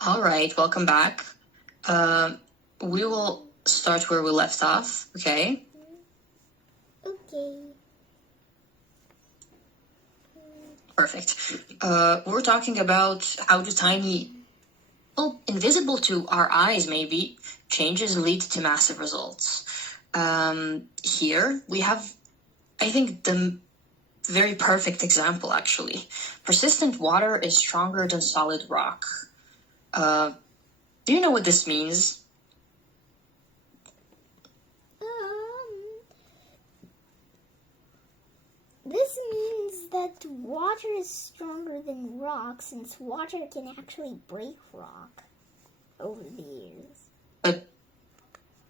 All right, welcome back. We will start where we left off, okay? Okay. Perfect. We're talking about how the tiny, invisible to our eyes maybe, changes lead to massive results. Here we have, I think, the very perfect example, actually. Persistent water is stronger than solid rock. Do you know what this means? This means that water is stronger than rock, since water can actually break rock over the years. But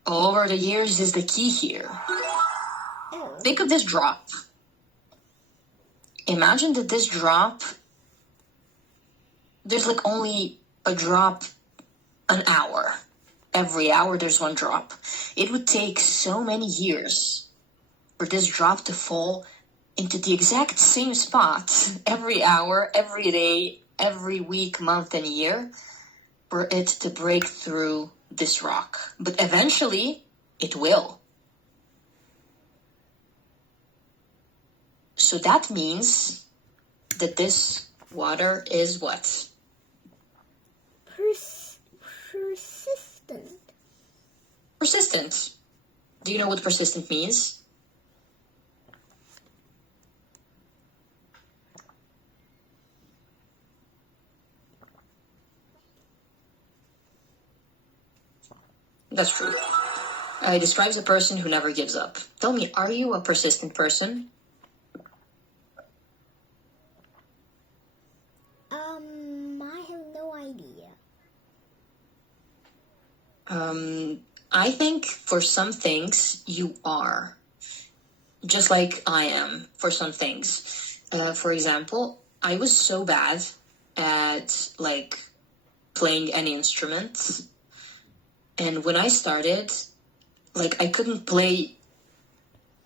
over the years is the key here. Oh. Think of this drop. Imagine that this drop, there's like only a drop an hour. Every hour there's one drop. It would take so many years for this drop to fall into the exact same spot every hour, every day, every week, month, and year for it to break through this rock. But eventually, it will. So that means that this water is what? Persistent. Persistent. Do you know what persistent means? That's true. It describes a person who never gives up. Tell me, are you a persistent person? I have no idea. I think for some things you are. Just like I am for some things. For example, I was so bad at playing any instrument. And when I started, I couldn't play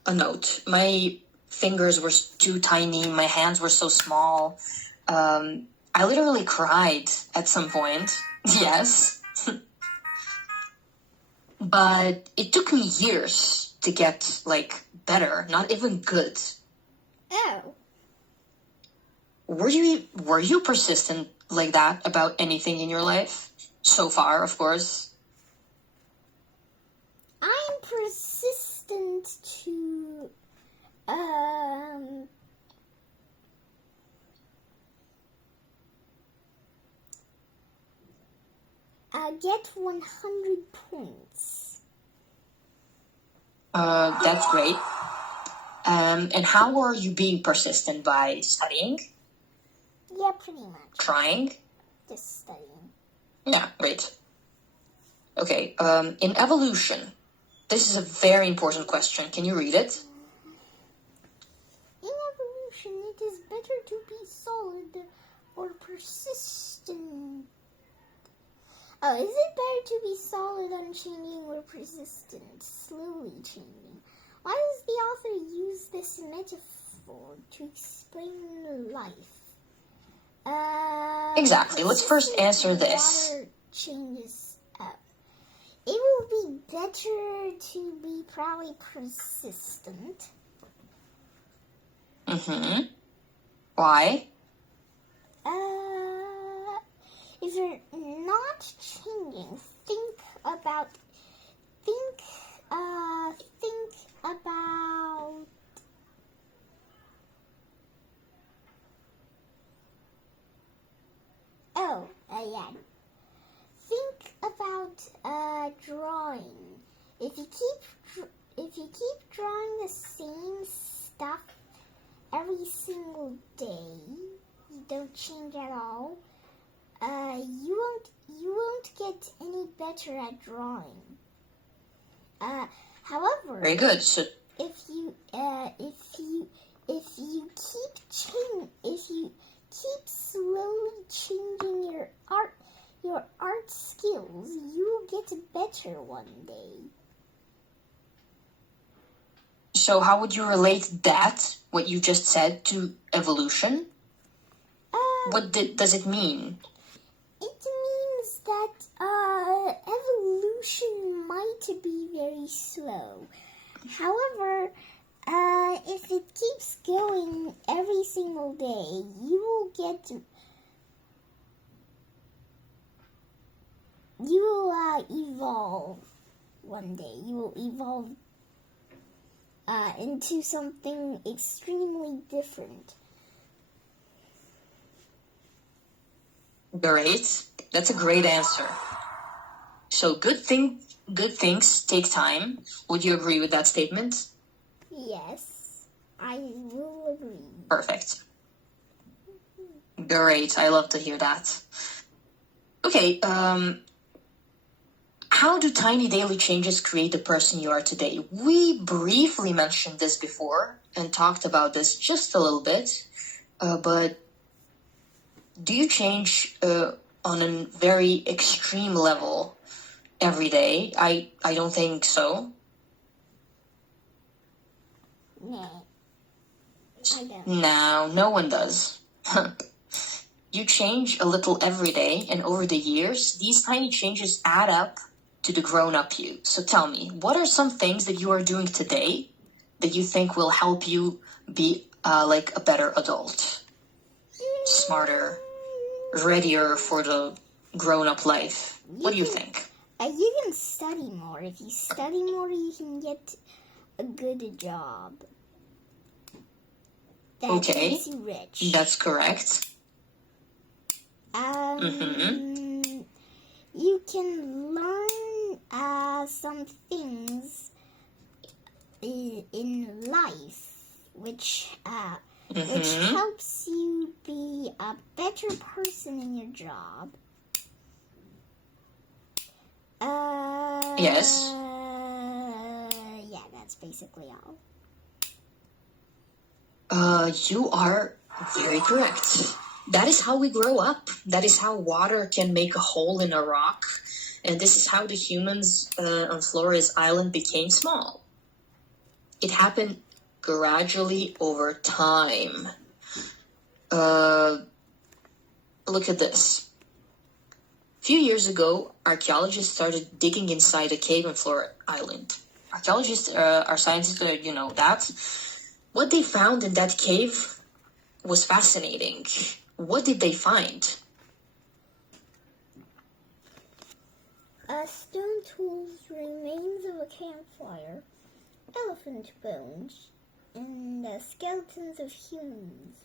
a note. My fingers were too tiny. My hands were so small. I literally cried at some point. Yes. But it took me years to get, better. Not even good. Oh. Were you persistent like that about anything in your life? So far, of course. I'm persistent to get 100 points. That's great. And how are you being persistent? By studying? Yeah, pretty much. Trying? Just studying. Yeah, great. Okay, in evolution, this is a very important question. Can you read it? In evolution, it is better to be solid or persistent. Oh, is it better to be solid, unchanging, or persistent, slowly changing? Why does the author use this metaphor to explain life? Exactly. Let's first answer this. Water changes up. It will be better to be probably persistent. Mm-hmm. Why? If you're not changing, think about. Yeah. Think about drawing. If you keep drawing the same stuff every single day, you don't change at all. You won't get any better at drawing. However, Very good. So if you keep slowly changing your art skills, you will get better one day. So how would you relate that, what you just said, to evolution? What does it mean? It means to be very slow. However, if it keeps going every single day, you will evolve one day. You will evolve into something extremely different. Great. That's a great answer. So good things take time. Would you agree with that statement? Yes, I will agree. Perfect. Great. I love to hear that. Okay, how do tiny daily changes create the person you are today? We briefly mentioned this before and talked about this just a little bit, but do you change on a very extreme level every day? I don't think so. No, I don't. No one does. You change a little every day, and over the years, these tiny changes add up to the grown-up you. So tell me, what are some things that you are doing today that you think will help you be like a better adult? Smarter, readier for the grown-up life. What do you think? You can study more. If you study more, you can get a good job. That Okay, makes you rich. that's correct. You can learn some things in life, which helps you be a better person in your job. Yes. Yeah, that's basically all. You are very correct. That is how we grow up. That is how water can make a hole in a rock. And this is how the humans on Flores Island became small. It happened gradually over time. Look at this. A few years ago, archaeologists started digging inside a cave on Flores Island. Archaeologists are scientists, you know that. What they found in that cave was fascinating. What did they find? Stone tools, remains of a campfire, elephant bones, and skeletons of humans.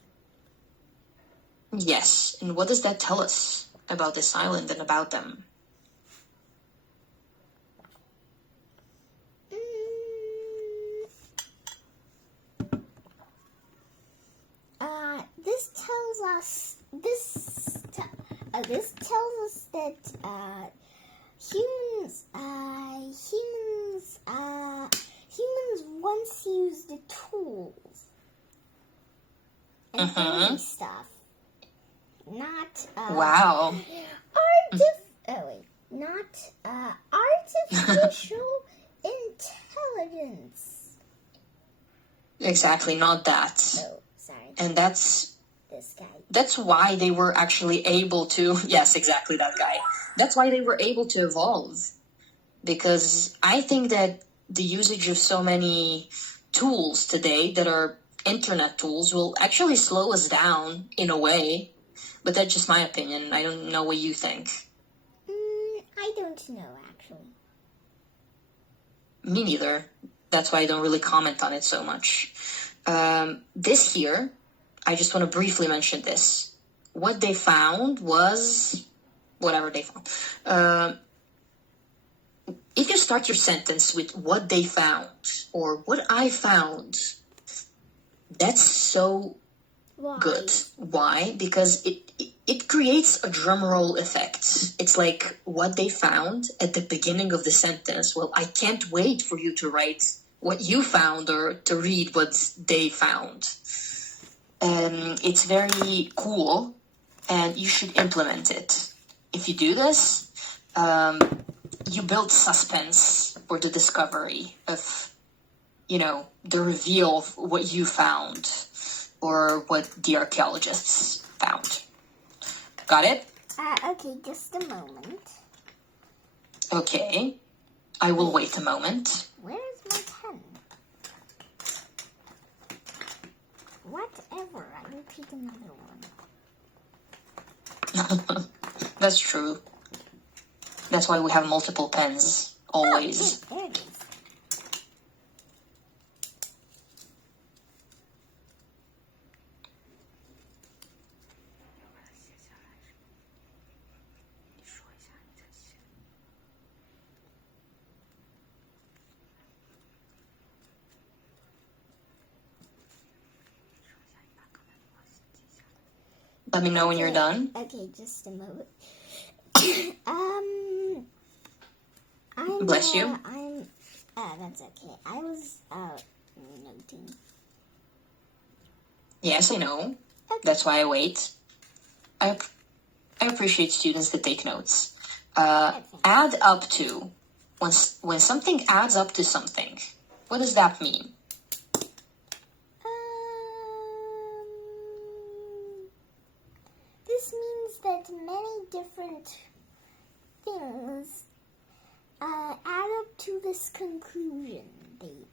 Yes, and what does that tell us about this island and about them? This tells us that humans once used the tools and building stuff, not Wow. not artificial intelligence. Exactly, not that. Oh, sorry. And that's this guy. That's why they were actually able to, yes, exactly that guy. That's why they were able to evolve. Because I think that the usage of so many tools today that are internet tools will actually slow us down in a way. But that's just my opinion. I don't know what you think. I don't know, actually. Me neither. That's why I don't really comment on it so much. This year, I just want to briefly mention this. What they found was whatever they found. If you start your sentence with what they found or what I found, that's so good. Why? Because it creates a drumroll effect. It's like what they found at the beginning of the sentence. Well, I can't wait for you to write what you found or to read what they found. It's very cool, and you should implement it. If you do this, you build suspense for the discovery of, the reveal of what you found or what the archaeologists found. Got it? Okay, just a moment. Okay. I will wait a moment. Where's my pen? Whatever, I will pick another one. That's true. That's why we have multiple pens, always. Oh, there it is. Let me know when you're done. Okay, just a moment. Bless you. That's okay. I was noting. Yes, I know. Okay. That's why I wait. I appreciate students that take notes. Add up to. When something adds up to something, what does that mean? This means that many different things add up to this conclusion. They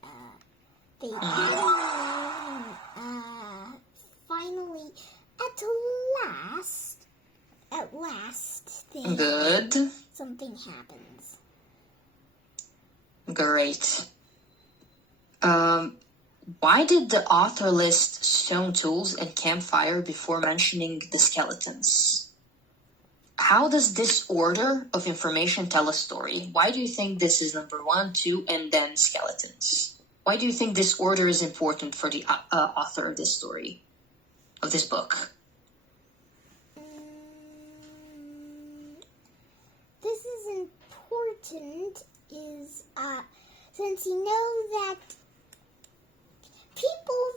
finally, at last, Good. something happens. Great. Why did the author list stone tools and campfire before mentioning the skeletons? How does this order of information tell a story? Why do you think this is number 1, 2, and then skeletons? Why do you think this order is important for the author of this story, of this book? This is important since you know that people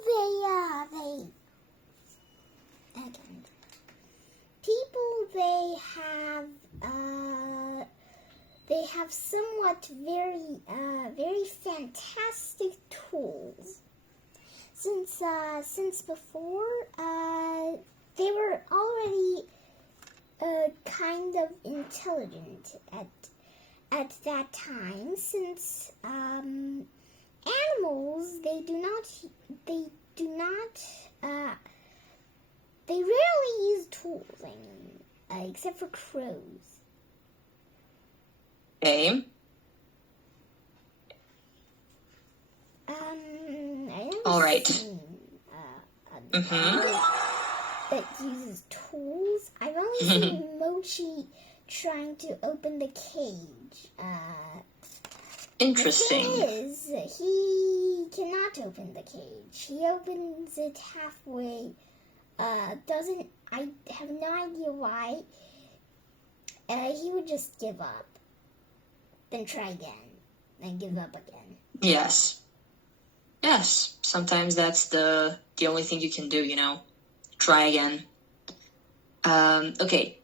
they have somewhat very fantastic tools. Since before they were already kind of intelligent at that time, since animals they rarely use tools. I mean, except for crows. Okay. I never All right. seen that uses tools. I've only seen Mochi trying to open the cage. Interesting. The thing is, he cannot open the cage. He opens it halfway. I have no idea why. He would just give up. Then try again. Then give up again. Yes. Yes. Sometimes that's the only thing you can do, you know. Try again. Okay.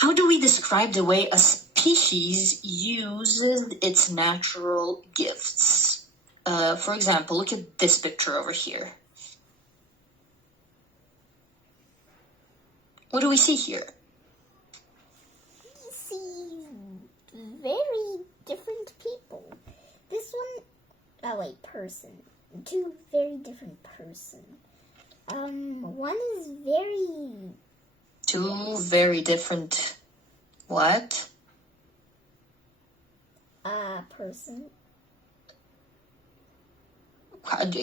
How do we describe the way a species uses its natural gifts? For example, look at this picture over here. What do we see here? We see very different people. This one, person. Two very different person. One is very... Two very different... What? Person.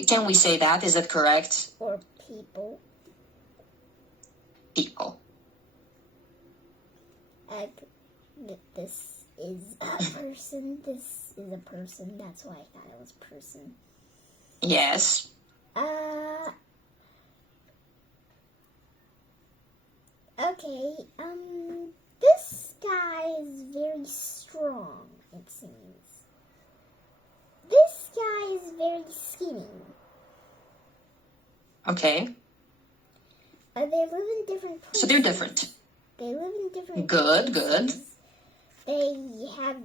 Can we say that? Is that correct? Or people. People. This is a person. This is a person. That's why I thought it was person. Yes. Okay, this guy is very strong, it seems. This guy is very skinny. Okay. They live in different places. So they're different. They live in different Good, places. good. They have...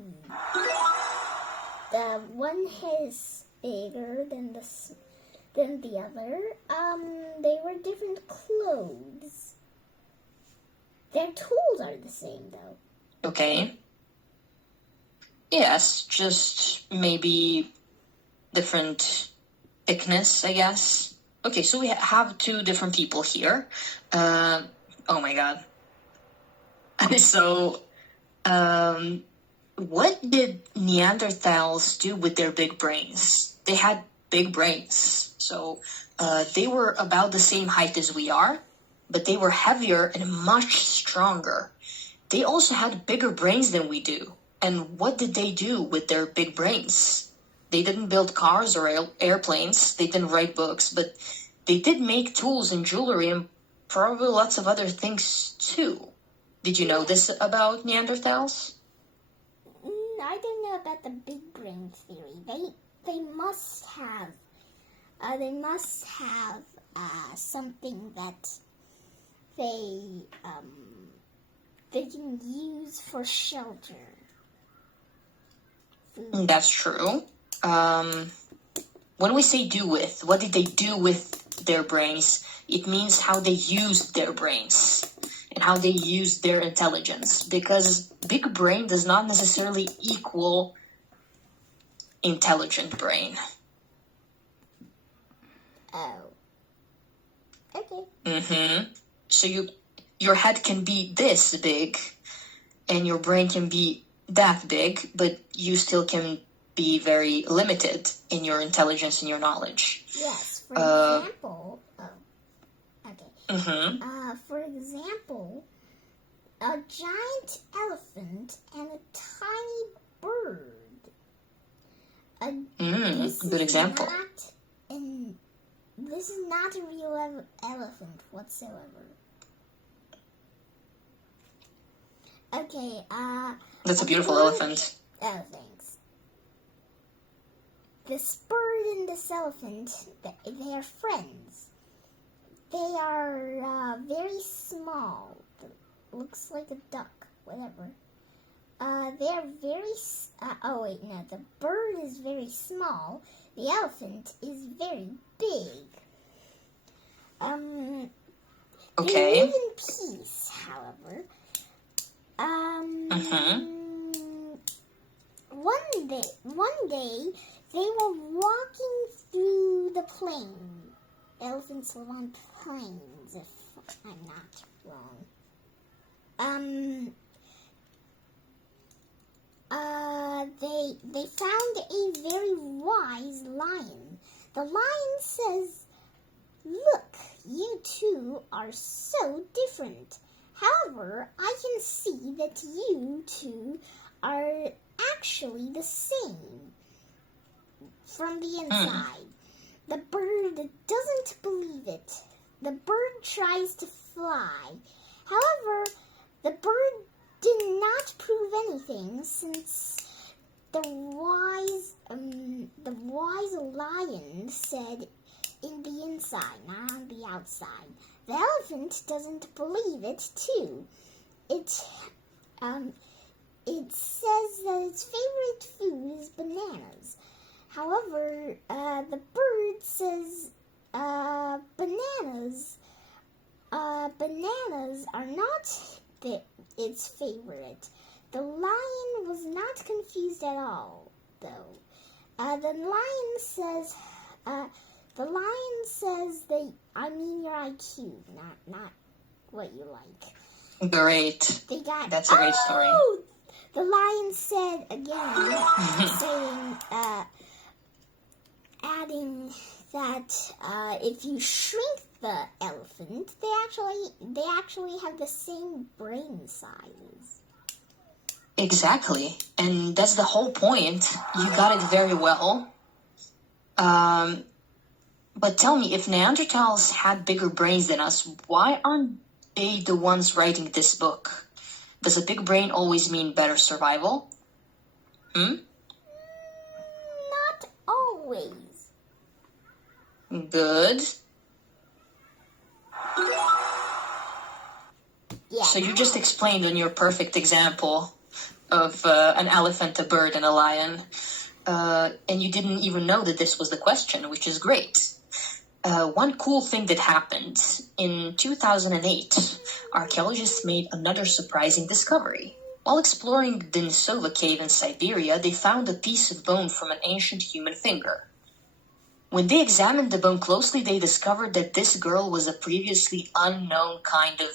The one head is bigger than the other. They wear different clothes. Their tools are the same, though. Okay. Yes, just maybe different thickness, I guess. Okay, so we have two different people here. Oh my god. So, what did Neanderthals do with their big brains? They had big brains. So, they were about the same height as we are, but they were heavier and much stronger. They also had bigger brains than we do. And what did they do with their big brains? They didn't build cars or airplanes. They didn't write books, but they did make tools and jewelry and probably lots of other things too. Did you know this about Neanderthals? I don't know about the big brain theory. They must have something that they can use for shelter. Food. That's true. When we say do with, what did they do with their brains? It means how they used their brains and how they used their intelligence. Because big brain does not necessarily equal intelligent brain. Oh. Okay. So your head can be this big and your brain can be that big, but you still can be very limited in your intelligence and your knowledge. Yes, for example, for example, a giant elephant and a tiny bird. Good example. This is not a real elephant whatsoever. Okay, That's a beautiful elephant. Oh, thanks. This bird and this elephant, they are friends. They are very small. Looks like a duck, whatever. They are very... the bird is very small. The elephant is very big. Okay. They live in peace, however. One day, they were walking through the plain. Elephants live on plains, if I'm not wrong. They found a very wise lion. The lion says, "Look, you two are so different. However, I can see that you two are actually the same from the inside." The bird doesn't believe it. The bird tries to fly. However, the bird did not prove anything since the wise lion said in the inside, not on the outside. The elephant doesn't believe it too. It says that its favorite food is bananas. However, the bird says bananas are not its favorite. The lion was not confused at all, though. The lion says that I mean your IQ, not what you like. Great. That's a great story. The lion said again, adding that if you shrink the elephant, they actually have the same brain size. Exactly, and that's the whole point. You got it very well. But tell me, if Neanderthals had bigger brains than us, why aren't they the ones writing this book? Does a big brain always mean better survival? Not always. Good. Yeah. So you just explained in your perfect example of an elephant, a bird, and a lion. And you didn't even know that this was the question, which is great. One cool thing that happened in 2008, archaeologists made another surprising discovery. While exploring Denisova Cave in Siberia, they found a piece of bone from an ancient human finger. When they examined the bone closely, they discovered that this girl was a previously unknown kind of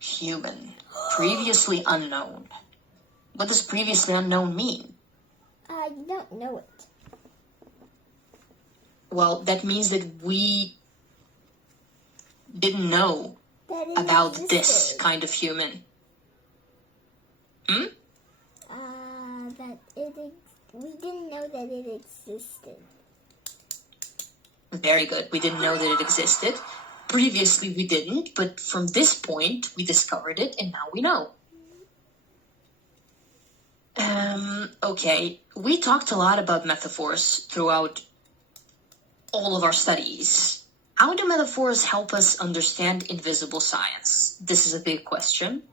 human. Previously unknown. What does previously unknown mean? I don't know it. Well, that means that we didn't know That it about existed. this kind of human. We didn't know that it existed. Very good. We didn't know that it existed. Previously, we didn't, but from this point, we discovered it, and now we know. Okay, we talked a lot about metaphors throughout all of our studies. How do metaphors help us understand invisible science? This is a big question.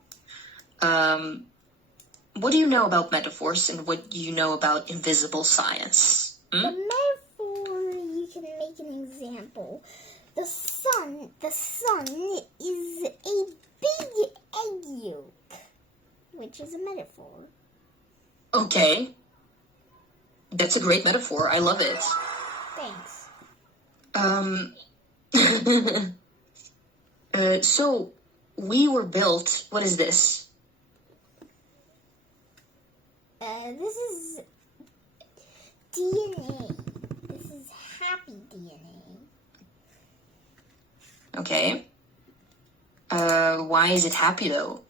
What do you know about metaphors, and what do you know about invisible science? The metaphor, you can make an example. The sun is a big egg yolk, which is a metaphor. Okay. That's a great metaphor. I love it. Thanks. So, we were built... What is this? This is DNA. This is happy DNA. Okay. Why is it happy, though?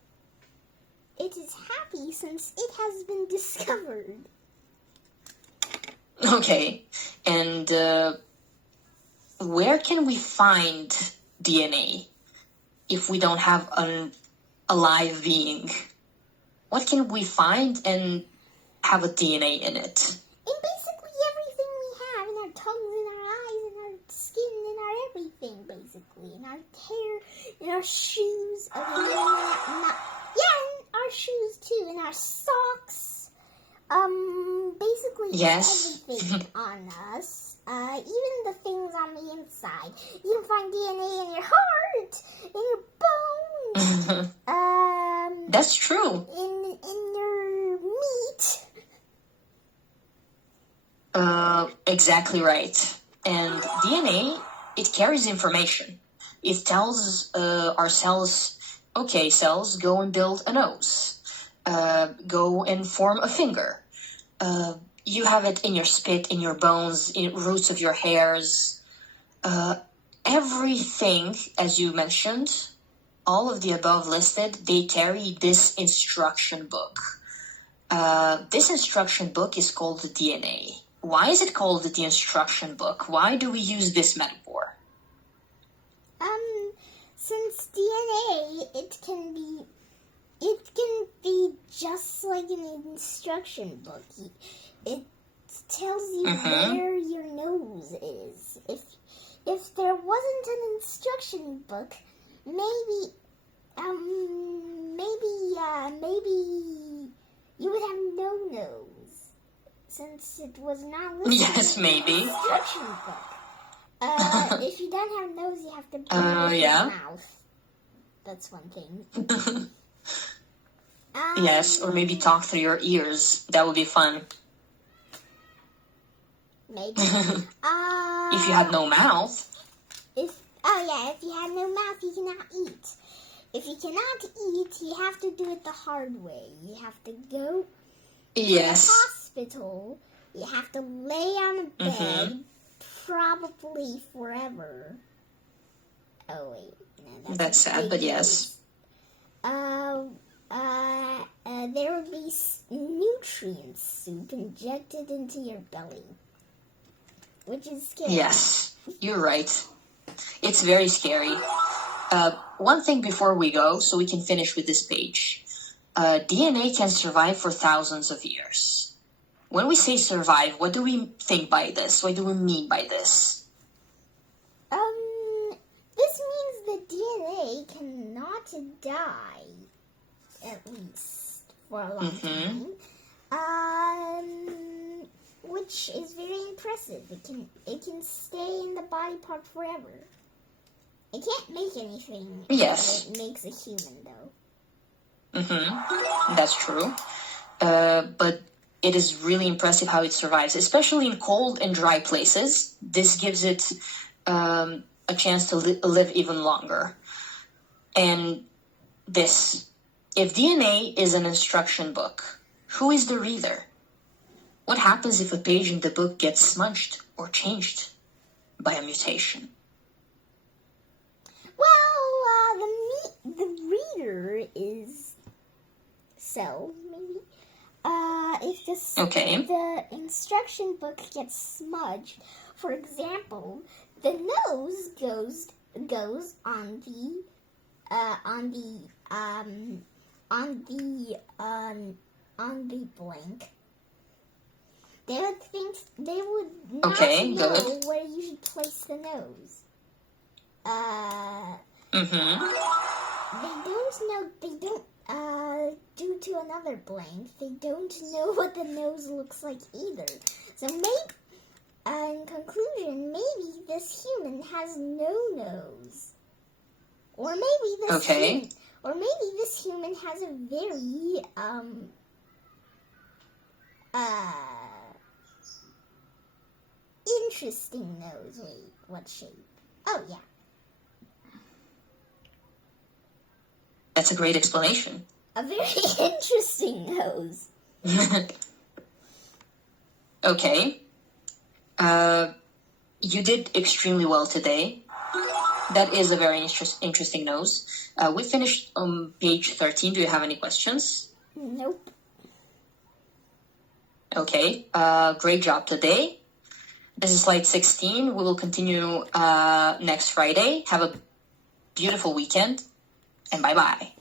It is happy since it has been discovered. Okay. And, where can we find DNA if we don't have an alive being? What can we find and have a DNA in it? In basically everything we have, in our tongues, in our eyes, in our skin, in our everything, basically. In our hair, in our shoes, in our shoes too, in our socks. Basically Yes. everything on us. Even the things on the inside. You can find DNA in your heart, in your bones. That's true. In your meat. Exactly right. And DNA, it carries information. It tells our cells, okay, cells, go and build a nose. Go and form a finger. You have it in your spit, in your bones, in roots of your hairs. Everything, as you mentioned, all of the above listed, they carry this instruction book. This instruction book is called the DNA. Why is it called the instruction book? Why do we use this metaphor? Since DNA, it can be just like an instruction book. It tells you where your nose is. If there wasn't an instruction book, maybe you would have no nose, since it was not listed Yes, maybe. in the instruction book. If you don't have a nose, you have to breathe with your mouth. That's one thing. Yes, or maybe talk through your ears. That would be fun. Maybe. If you had no mouth. If you have no mouth, you cannot eat. If you cannot eat, you have to do it the hard way. You have to go to the hospital. You have to lay on a bed, probably forever. Oh wait, no, that's sad, but yes. There would be nutrient soup injected into your belly, which is scary. Yes, you're right. It's very scary. One thing before we go, so we can finish with this page. DNA can survive for thousands of years. When we say survive, what do we think by this? What do we mean by this? This means the DNA cannot die, at least for a long time. Which is very impressive. It can stay in the body part forever. It can't make anything. Yes. It makes a human, though. That's true. But it is really impressive how it survives, especially in cold and dry places. This gives it a chance to live even longer. And this, if DNA is an instruction book, who is the reader? What happens if a page in the book gets smudged or changed by a mutation? Well, the reader is cell, maybe. If the instruction book gets smudged, for example, the nose goes on the blank. They would not know where you should place the nose. They don't due to another blank, they don't know what the nose looks like either. So maybe, in conclusion, maybe this human has no nose. Or maybe this human has a very, interesting nose. Wait, what shape? Oh, yeah. That's a great explanation. A very interesting nose. Okay. You did extremely well today. That is a very interesting nose. We finished on page 13. Do you have any questions? Nope. Okay. Great job today. This is slide 16. We will continue next Friday. Have a beautiful weekend. And bye-bye.